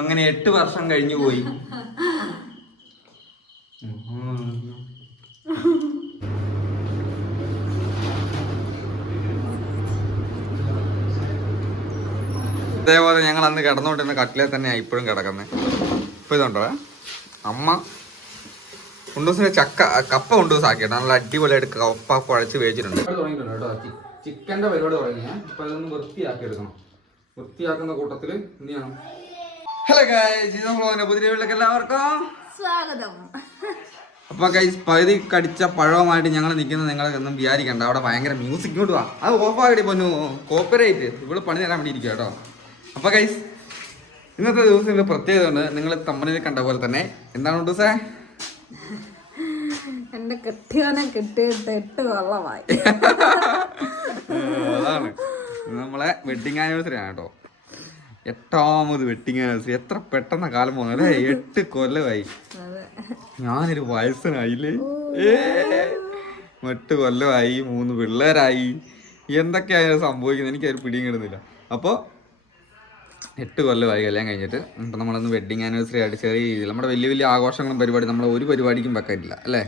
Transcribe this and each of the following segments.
അങ്ങനെ 8 വർഷം കഴിഞ്ഞു പോയി. ഇതേപോലെ ഞങ്ങൾ അന്ന് കിടന്നുകൊണ്ടിരുന്ന കട്ടിലെ തന്നെയാണ് ഇപ്പോഴും കിടക്കുന്നത്. ഇപ്പൊ ഇതുണ്ടോ അമ്മ ഉണ്ടൂസിന്റെ കപ്പ ഉണ്ടൂസ് ആക്കിയിട്ട് നല്ല അടിപൊളിയായിട്ട് കപ്പ കുഴച്ച് വേവിച്ചിട്ടുണ്ട്. തുടങ്ങിയിട്ടുണ്ട് കേട്ടോ. ചിക്കന്റെ പരിപാടി തുടങ്ങിയ ഇപ്പൊ ഇതൊന്ന് വൃത്തിയാക്കി എടുക്കണം. വൃത്തിയാക്കുന്ന കൂട്ടത്തില് എന്ത് ചെയ്യണം? ഹലോ ഗൈസ്, നമ്മളെ പുതിയ വീട്ടിലേക്ക് എല്ലാവർക്കും സ്വാഗതം. അപ്പൊ ഗൈസ്, പകുതി കടിച്ച പഴവുമായിട്ട് ഞങ്ങൾ നിൽക്കുന്നത് നിങ്ങളൊന്നും വിചാരിക്കണ്ട. അവിടെ ഭയങ്കര മ്യൂസിക് കൊണ്ട് പോവാ. അത് ഓഫാക്കി പൊന്നു കോപ്പറേറ്റ് ഇവിടെ പണി തരാൻ വേണ്ടി ഇരിക്കുക കേട്ടോ. അപ്പൊ ഗൈസ്, ഇന്നത്തെ ദിവസത്തിന്റെ പ്രത്യേകത ഉണ്ട്. നിങ്ങൾ തമ്പനിൽ കണ്ട പോലെ തന്നെ. എന്താണ് ഉണ്ടൂസേ? എന്റെ കെട്ടിയോനെ കിട്ടിയിട്ട് 8 കൊല്ലമായി. അതാണ് നമ്മളെ വെഡിങ് ആനിവേഴ്സറി ആണ് കേട്ടോ. 8ാമത് വെഡിങ് ആനിവേഴ്സറി. എത്ര പെട്ടെന്ന കാലം പോകുന്നത് അല്ലേ? 8 കൊല്ലമായി. ഞാനൊരു വയസ്സനായില്ലേ? 8 കൊല്ലമായി, 3 പിള്ളേരായി. എന്തൊക്കെയാണ് സംഭവിക്കുന്നത് എനിക്കതൊരു പിടിയും കിട്ടുന്നില്ല. അപ്പോൾ 8 കൊല്ലമായി കല്യാണം കഴിഞ്ഞിട്ട്. ഇപ്പം നമ്മളൊന്ന് വെഡിങ് ആനിവേഴ്സറി ആയിട്ട് ചെറിയ രീതിയിൽ നമ്മുടെ വലിയ വലിയ ആഘോഷങ്ങളും പരിപാടി നമ്മൾ ഒരു പരിപാടിക്കും വെക്കാനില്ല അല്ലേ.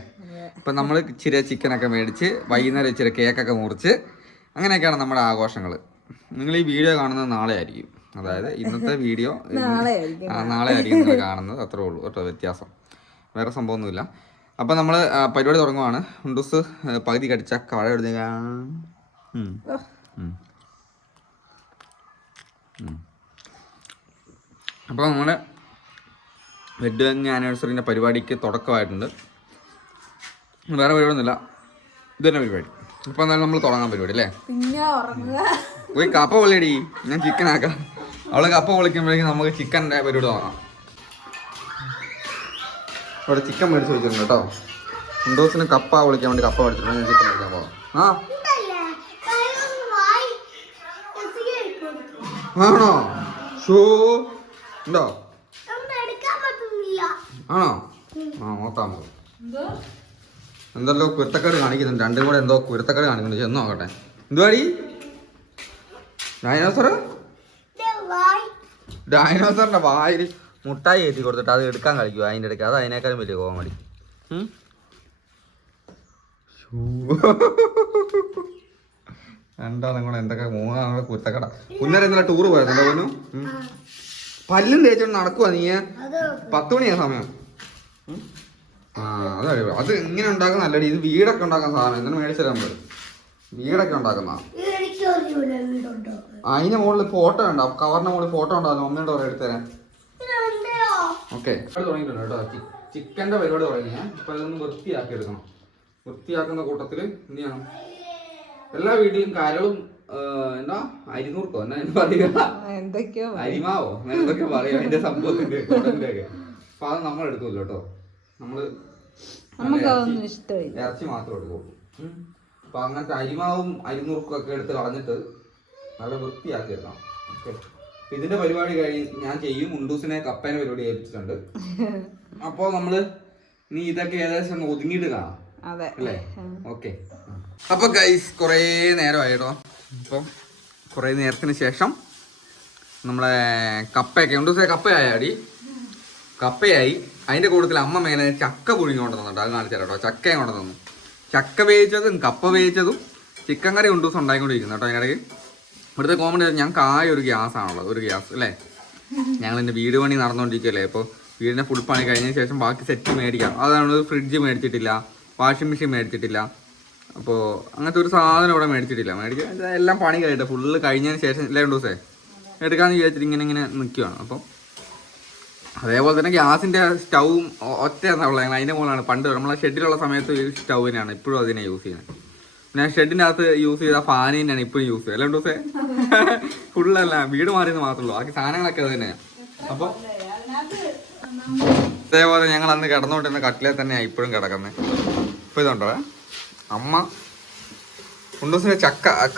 ഇപ്പം നമ്മൾ ഇച്ചിരി ചിക്കനൊക്കെ മേടിച്ച് വൈകുന്നേരം ഇച്ചിരി കേക്കൊക്കെ മുറിച്ച് അങ്ങനെയൊക്കെയാണ് നമ്മുടെ ആഘോഷങ്ങൾ. നിങ്ങൾ ഈ വീഡിയോ കാണുന്നത് നാളെ ആയിരിക്കും. അതായത് ഇന്നത്തെ വീഡിയോ നാളെ ആയിരിക്കും നിങ്ങൾ കാണുന്നത്. അത്രേ ഉള്ളൂ കേട്ടോ വ്യത്യാസം, വേറെ സംഭവമൊന്നുമില്ല. അപ്പം നമ്മൾ പരിപാടി തുടങ്ങുവാണ്. ഉണ്ടൂസ് പകുതി കടിച്ച കഴ എടുത്ത അപ്പോൾ നമ്മൾ വെഡിങ് ആനിവേഴ്സറിൻ്റെ പരിപാടിക്ക് തുടക്കമായിട്ടുണ്ട്. വേറെ പരിപാടിയൊന്നുമില്ല, ഇത് തന്നെ പരിപാടി. അപ്പോൾ എന്നാലും നമ്മൾ തുടങ്ങാൻ പരിപാടി അല്ലേ? പോയി കപ്പ പൊള്ളിയടി, ഞാൻ ചിക്കൻ ആക്കാം. അവള് കപ്പ പൊളിക്കുമ്പോഴേക്കും നമുക്ക് ചിക്കൻ്റെ പരിപാടി തുടങ്ങാം. ഇവിടെ ചിക്കൻ മേടിച്ച് വെച്ചിട്ടുണ്ട് കേട്ടോ. ഉണ്ടോസിന് കപ്പ പൊളിക്കാൻ വേണ്ടി കപ്പ മേടിച്ചിട്ടുണ്ട്. ഞാൻ ചിക്കൻ മേടിക്കാൻ പോകാം. ആണോ? ഷൂ ഉണ്ടോ? ആണോ? നോക്കാം. എന്തല്ലോ കുരുത്തക്കേട് കാണിക്കുന്നുണ്ട്. രണ്ടും കൂടെ എന്തോ കുരുത്തക്കേട് കാണിക്കുന്നുണ്ട്. ചെന്ന് നോക്കട്ടെ. എന്തുവാടി? ഡൈനോസറിന്റെ വായിൽ മുട്ടായി കയറ്റി കൊടുത്തിട്ട് അത് എടുക്കാൻ കളിക്കുക അതിൻ്റെ ഇടയ്ക്ക്. അത് അതിനേക്കാളും വലിയ കോമഡി. രണ്ടാളും കൂടെ എന്തൊക്കെ മൂന്നാളും കുരുത്തക്കട. കുന്നേരം ഇന്നലെ ടൂറ് പോയതല്ലോ പൊന്നു. പല്ലും തേച്ചോണ്ട് നടക്കുവാ നീ. 10 മണിയാ സമയം. അതെ, അത് ഇങ്ങനെ ഉണ്ടാക്കുന്ന നല്ലടി. ഇത് വീടൊക്കെ ഉണ്ടാക്കുന്ന സാധനം. എന്തിനു മേടിച്ചാൽ പറ്റും. വീടൊക്കെ ഉണ്ടാക്കുന്ന അതിന്റെ മുകളിൽ ഫോട്ടോ ഉണ്ടാവും. കവറിന്റെ മുകളിൽ ഫോട്ടോ ഉണ്ടാവും. മമ്മിയോട് പറയാം എടുത്തരാൻ. ഓക്കെ, തുടങ്ങിയിട്ടുണ്ട് കേട്ടോ. ചിക്കന്റെ പരിപാടി തുടങ്ങിയ ഇപ്പൊ ഇതൊന്ന് വൃത്തിയാക്കി എടുക്കണം. വൃത്തിയാക്കുന്ന കൂട്ടത്തില് എന്ത് ചെയ്യണം? എല്ലാ വീട്ടിലും കരളും എന്താ അരിനൂർക്കോ എന്നാ പറയുക, അരിമാവോ അങ്ങനെ എന്തൊക്കെ പറയും അതിന്റെ സംഭവത്തിന്റെ കൂട്ടത്തിന്റെ ഒക്കെ. അപ്പൊ അത് നമ്മൾ എടുക്കൂല്ലോ കേട്ടോ. നമ്മള് ഇറച്ചി മാത്രം എടുക്കുള്ളൂ. അപ്പൊ അങ്ങനത്തെ അരിമാവും അരിനൂർക്കും ഒക്കെ എടുത്ത് കളഞ്ഞിട്ട് നല്ല വൃത്തിയാക്കി എടുക്കണം. ഓക്കെ, ഇതിന്റെ പരിപാടി ഞാൻ ചെയ്യും. ഉണ്ടൂസിനെ കപ്പേനെ പരിപാടി ഏൽപ്പിച്ചിട്ടുണ്ട്. അപ്പൊ നമ്മള് നീ ഇതൊക്കെ ഏകദേശം ഒതുങ്ങിയിട്ട് കാണാം അല്ലേ? ഓക്കെ. അപ്പൊ ഗൈസ്, കുറേ നേരമായിട്ടോ. അപ്പം കുറേ നേരത്തിന് ശേഷം നമ്മളെ കപ്പയൊക്കെ ഉണ്ടൂസെ കപ്പയായി. കപ്പയായി. അതിന്റെ കൂട്ടത്തിൽ അമ്മ മേലെ ചക്ക പുഴുങ്ങി കൊണ്ടുവന്നുണ്ട്. അത് കാണിച്ചു തരാം കേട്ടോ. ചക്കയും കൊണ്ടുവന്നു. ചക്ക വേവിച്ചതും കപ്പ വേവിച്ചതും ചിക്കൻ കറി ഉണ്ടൂസ് ഉണ്ടായിക്കൊണ്ടിരിക്കുന്നു കേട്ടോ. അതിനിടയ്ക്ക് ഇവിടുത്തെ കോമഡി ഞങ്ങൾക്ക് ആകെ ഒരു ഗ്യാസാണുള്ളത്. ഒരു ഗ്യാസ് അല്ലേ? ഞങ്ങൾ എൻ്റെ വീട് പണി നടന്നുകൊണ്ടിരിക്കുകയല്ലേ. ഇപ്പോൾ വീടിൻ്റെ ഫുൾ പണി കഴിഞ്ഞതിന് ശേഷം ബാക്കി സെറ്റ് മേടിക്കാം. അതാണ് ഫ്രിഡ്ജ് മേടിച്ചിട്ടില്ല, വാഷിംഗ് മെഷീൻ മേടിച്ചിട്ടില്ല. അപ്പോൾ അങ്ങനത്തെ ഒരു സാധനം ഇവിടെ മേടിച്ചിട്ടില്ല. മേടിക്കാൻ എല്ലാം പണി കഴിഞ്ഞിട്ട് ഫുള്ള് കഴിഞ്ഞതിന് ശേഷം അല്ലേ ഉണ്ടൂസേ എടുക്കാമെന്ന് വിചാരിച്ചിട്ട് ഇങ്ങനെ നിൽക്കുകയാണ്. അപ്പം അതേപോലെ തന്നെ ഗ്യാസിൻ്റെ സ്റ്റൗവും ഒറ്റ ഉള്ളത് അതിൻ്റെ മുകളിലാണ്. പണ്ട് നമ്മളെ ഷെഡിലുള്ള സമയത്ത് ഈ സ്റ്റൗവിനാണ് ഇപ്പോഴും അതിനെ യൂസ് ചെയ്യുന്നത്. ഞാൻ ഷെഡിൻ്റെ അകത്ത് യൂസ് ചെയ്ത ഫാന് തന്നെയാണ് ഇപ്പോഴും യൂസ് ചെയ്യുക. അല്ലേ ഉണ്ടൂസേ? ഫുള്ളല്ല, വീട് മാറിയെന്ന് മാത്രമേ ഉള്ളൂ. ബാക്കി സാധനങ്ങളൊക്കെ അത് തന്നെയാണ്. അപ്പോൾ അതേപോലെ ഞങ്ങൾ അന്ന് കിടന്നുകൊണ്ടിരുന്ന കട്ടിലെ തന്നെയാണ് ഇപ്പോഴും കിടക്കുന്നത്. ഇപ്പോൾ ഇതുണ്ടോ അമ്മ ഉണ്ടൂസിൻ്റെ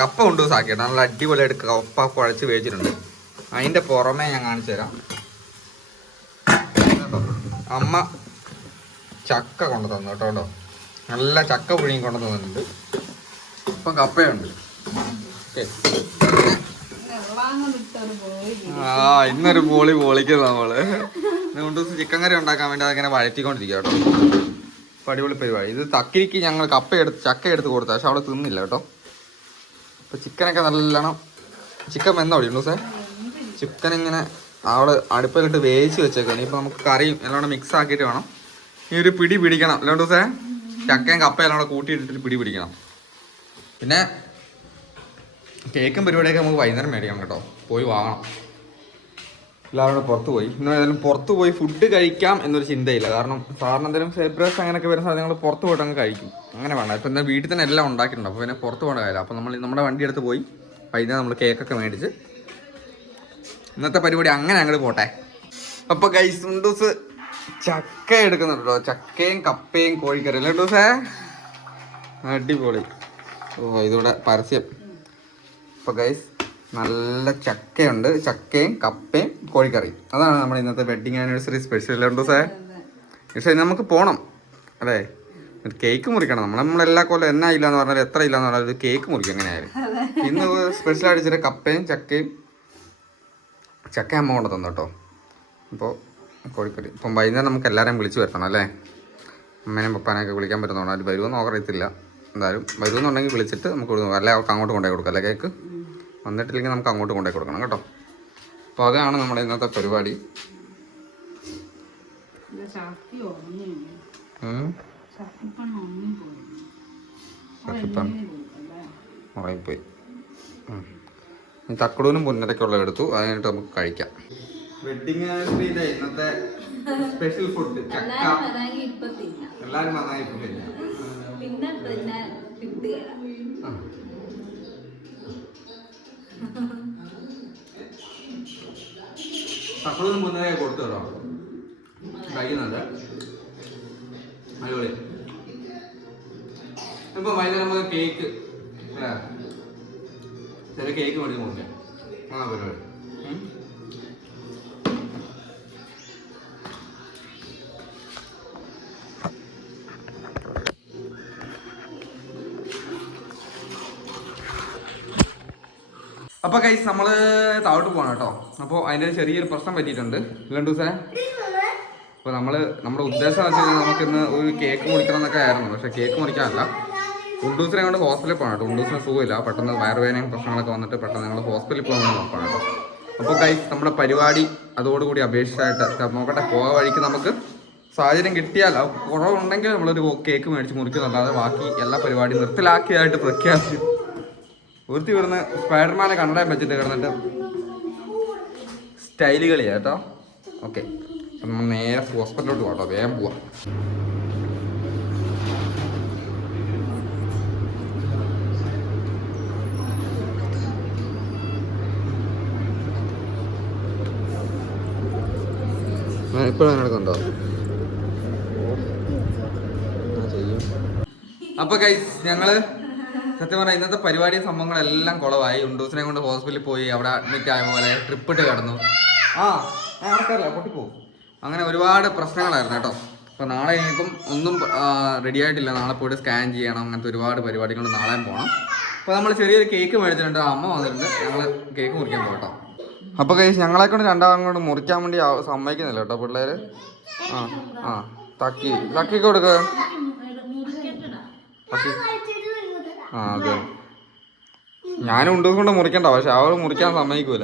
കപ്പ ഉണ്ടൂസ് ആക്കിയിട്ട് നല്ല അടിപൊളിയായിട്ട് കപ്പ കുഴച്ച് വേവിച്ചിട്ടുണ്ട്. അതിൻ്റെ പുറമേ ഞാൻ കാണിച്ചു തരാം. അമ്മ ചക്ക കൊണ്ടു തന്നു കേട്ടോ. നല്ല ചക്ക പുഴുങ്ങി കൊണ്ടു തന്നിട്ടുണ്ട്. ഇപ്പം കപ്പയുണ്ട്. ഓക്കെ, കൊള്ളാങ്ങോട്ട് പോയി. ഇന്നൊരു പൊളിക്കും നമ്മള്. രണ്ട് ദിവസം ചിക്കൻ കറി ഉണ്ടാക്കാൻ വേണ്ടി അതിങ്ങനെ വഴറ്റിക്കൊണ്ടിരിക്കുക കേട്ടോ. അടിപൊളി പരിപാടി. ഇത് തക്കിരിക്ക് ഞങ്ങൾ ചക്ക എടുത്ത് കൊടുത്ത, പക്ഷെ അവിടെ തിന്നില്ല കേട്ടോ. അപ്പൊ ചിക്കനൊക്കെ നല്ലോണം ചിക്കൻ വെന്നോടി ഉണ്ട് സാർ. ചിക്കൻ ഇങ്ങനെ അവിടെ അടുപ്പിലിട്ട് വേവിച്ച് വെച്ചേക്കാണ്. ഇനിയിപ്പോൾ നമുക്ക് കറിയും എല്ലാം കൂടെ മിക്സ് ആക്കിയിട്ട് വേണം ഈ ഒരു പിടി പിടിക്കണം. അല്ലാണ്ട് സാർ ചക്കയും കപ്പയും എല്ലാം കൂടെ കൂട്ടിയിട്ടിട്ട് പിടി പിടിക്കണം. പിന്നെ കേക്കും പരിപാടിയൊക്കെ നമുക്ക് വൈകുന്നേരം മേടിക്കണം കേട്ടോ. പോയി വാങ്ങണം. എല്ലാവരും പുറത്ത് പോയി. ഇന്ന് ഏതായാലും പുറത്ത് പോയി ഫുഡ് കഴിക്കാം എന്നൊരു ചിന്തയില്ല. കാരണം സാറിന് എന്തെങ്കിലും സെലിബ്രേഷൻ അങ്ങനെയൊക്കെ വരുന്ന സാധനങ്ങൾ പുറത്ത് പോയിട്ട് അങ്ങ് കഴിക്കും. അങ്ങനെ വേണ്ട. ഇപ്പം എന്താ വീട്ടിൽ തന്നെ എല്ലാം ഉണ്ടാക്കിയിട്ടുണ്ട്. അപ്പോൾ പിന്നെ പുറത്ത് പോകേണ്ട കാര്യമില്ല. അപ്പോൾ നമ്മൾ നമ്മുടെ വണ്ടി എടുത്ത് പോയി വൈകുന്നേരം നമ്മൾ കേക്കൊക്കെ മേടിച്ച് ഇന്നത്തെ പരിപാടി അങ്ങനെ അങ്ങോട്ട് പോട്ടെ. അപ്പോൾ ഗൈസ് ഉണ്ടൂസ് ചക്ക എടുക്കുന്നുണ്ടോ. ചക്കയും കപ്പയും കോഴിക്കറി അല്ലേ ഉണ്ടൂസേ? അടിപൊളി. ഓ ഇതിവിടെ പരസ്യം. അപ്പോൾ ഗൈസ് നല്ല ചക്കയുണ്ട്. ചക്കയും കപ്പയും കോഴിക്കറി. അതാണ് നമ്മുടെ ഇന്നത്തെ വെഡിങ് ആനിവേഴ്സറി സ്പെഷ്യൽ ഉണ്ട് സാർ. പക്ഷേ നമുക്ക് പോകണം അല്ലേ. കേക്ക് മുറിക്കണം. നമ്മളെല്ലാ കൊല്ലം എന്നാ ഇല്ലയെന്ന് പറഞ്ഞാൽ എത്ര ഇല്ലയെന്ന് പറഞ്ഞാൽ ഒരു കേക്ക് മുറിക്കും എങ്ങനെയായാലും. ഇന്ന് സ്പെഷ്യൽ അടിച്ചിട്ട് കപ്പയും ചക്ക അമ്മ കൊണ്ട് തന്നു കേട്ടോ. അപ്പോൾ കോഴിക്കറി. ഇപ്പം വൈകുന്നേരം നമുക്ക് എല്ലാവരെയും വിളിച്ച് വരുത്തണം അല്ലേ. അമ്മേനെയും പപ്പാനെയൊക്കെ വിളിക്കാൻ പറ്റുന്നതാണ്. അത് വരുമെന്ന് അറിയത്തില്ല. എന്തായാലും വരുമെന്നുണ്ടെങ്കിൽ വിളിച്ചിട്ട് നമുക്ക് അല്ലെ അവർക്ക് അങ്ങോട്ട് കൊണ്ടുപോയി കൊടുക്കാം അല്ലേ കേക്ക്. വന്നിട്ടില്ലെങ്കിൽ നമുക്ക് അങ്ങോട്ട് കൊണ്ടുപോയി കൊടുക്കണം കേട്ടോ. അപ്പോൾ അതാണ് നമ്മുടെ ഇന്നത്തെ പരിപാടി. ഉറങ്ങിപ്പോയി. തക്കടൂനും പുന്നരക്കുള്ള എടുത്തു. അത് കഴിഞ്ഞിട്ട് നമുക്ക് കഴിക്കാം. വെഡിങ് ആനിവേഴ്സറിയുടെ ഇന്നത്തെ സ്പെഷ്യൽ ഫുഡ് ചക്ക. എല്ലാവരും നന്നായി ഇപ്പം തക്കളൊന്നും മുന്നേ കൊടുത്തു കേട്ടോ. കഴിക്കുന്നുണ്ട്. അടിപൊളി. ഇപ്പൊ വൈകുന്നേരം നമുക്ക് കേക്ക് ചില കേക്ക് മേടിച്ച് കൊടുക്കാം. ആ പരിപാടി. അപ്പോൾ ഗൈസ് നമ്മൾ താഴോട്ട് പോകണം കേട്ടോ. അപ്പോൾ അതിൻ്റെ ചെറിയൊരു പ്രശ്നം പറ്റിയിട്ടുണ്ട്. രണ്ട് ദിവസം അപ്പോൾ നമ്മുടെ ഉദ്ദേശം എന്ന് വെച്ച് കഴിഞ്ഞാൽ നമുക്കിന്ന് ഒരു കേക്ക് മുറിക്കണം എന്നൊക്കെ ആയിരുന്നു. പക്ഷേ കേക്ക് മുറിക്കാനല്ല, ഉണ്ടൂസിനെ കൊണ്ട് ഹോസ്പിറ്റലിൽ പോകണം കേട്ടോ. ഉണ്ടൂസിന് സുഖമില്ല. പെട്ടെന്ന് വയറുവേദനയും പ്രശ്നങ്ങളൊക്കെ വന്നിട്ട് പെട്ടെന്ന് ഞങ്ങൾ ഹോസ്പിറ്റലിൽ പോകാൻ നോക്കണം കേട്ടോ. അപ്പോൾ ഗൈസ് നമ്മുടെ പരിപാടി അതോടുകൂടി അപേക്ഷിച്ചായിട്ട് നോക്കട്ടെ. പോകാൻ വഴിക്ക് നമുക്ക് സാഹചര്യം കിട്ടിയാൽ കുറവുണ്ടെങ്കിൽ നമ്മളൊരു കേക്ക് മേടിച്ച് മുറിക്കുന്നുണ്ടാതെ ബാക്കി എല്ലാ പരിപാടിയും നിർത്തലാക്കിയതായിട്ട് പ്രഖ്യാപിച്ചു. ഒരുത്തി വിടുന്ന സ്പൈഡർമാനെ കണ്ണടയും വെച്ചിട്ട് കിടന്നിട്ട് സ്റ്റൈല് കളിയാ കേട്ടോ. ഓക്കെ, അപ്പം നമ്മൾ നേരെ ഹോസ്പിറ്റലിലോട്ട് പോകാം കേട്ടോ. വേഗം പോവാം. ഇപ്പോഴും നടക്കുന്നുണ്ടോ? അപ്പൊ ഗൈസ് ഞങ്ങള് സത്യം പറഞ്ഞാൽ ഇന്നത്തെ പരിപാടി സംഭവങ്ങളെല്ലാം കുളമായി. ഉണ്ടൂസിനെ കൊണ്ട് ഹോസ്പിറ്റലിൽ പോയി അവിടെ അഡ്മിറ്റ് ആയ പോലെ ട്രിപ്പ് ഇട്ട് കിടന്നു. ആൾക്കാരല്ല പൊട്ടിപ്പോവും. അങ്ങനെ ഒരുപാട് പ്രശ്നങ്ങളായിരുന്നു കേട്ടോ. അപ്പോൾ നാളെ ഇനിയിപ്പം ഒന്നും റെഡി ആയിട്ടില്ല. നാളെ പോയിട്ട് സ്കാൻ ചെയ്യണം. അങ്ങനത്തെ ഒരുപാട് പരിപാടികൾ നാളെ പോകണം. അപ്പോൾ നമ്മൾ ചെറിയൊരു കേക്ക് മേടിച്ചിട്ടുണ്ട്. അമ്മ വന്നിട്ടുണ്ട്. ഞങ്ങൾ കേക്ക് മുറിക്കാൻ പോകും കേട്ടോ. അപ്പോൾ കഴിച്ച് ഞങ്ങളെ കൊണ്ട് രണ്ടാളും കൊണ്ട് മുറിക്കാൻ വേണ്ടി സമ്മതിക്കുന്നില്ല കേട്ടോ പിള്ളേർ. തക്കി കൊടുക്കുക. അതെ, ഞാനും ഉണ്ട് കൊണ്ട് മുറിക്കണ്ട. പക്ഷെ അവൾ മുറിക്കാൻ സമ്മതിക്കൂല.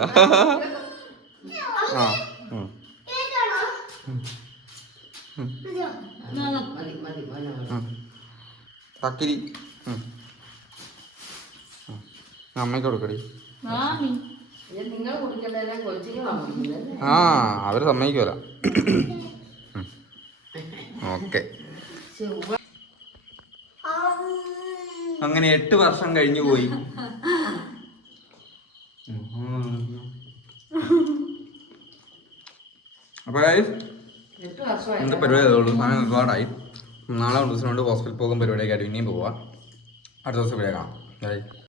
തക്കിരി അമ്മയ്ക്ക് കൊടുക്കടി. അവര് സമ്മതിക്കൂല. ഓക്കെ, അങ്ങനെ 8 വർഷം കഴിഞ്ഞു പോയി. അപ്പൊ എന്താ പരിപാടി ഉള്ളൂ. സമയം ഒരുപാടായി. നാളെ ദിവസം കൊണ്ട് ഹോസ്പിറ്റലിൽ പോകും പരിപാടിയൊക്കെ ആയിട്ട് ഇനിയും പോവാ. അടുത്ത ദിവസം ഇവിടെ കാണാം.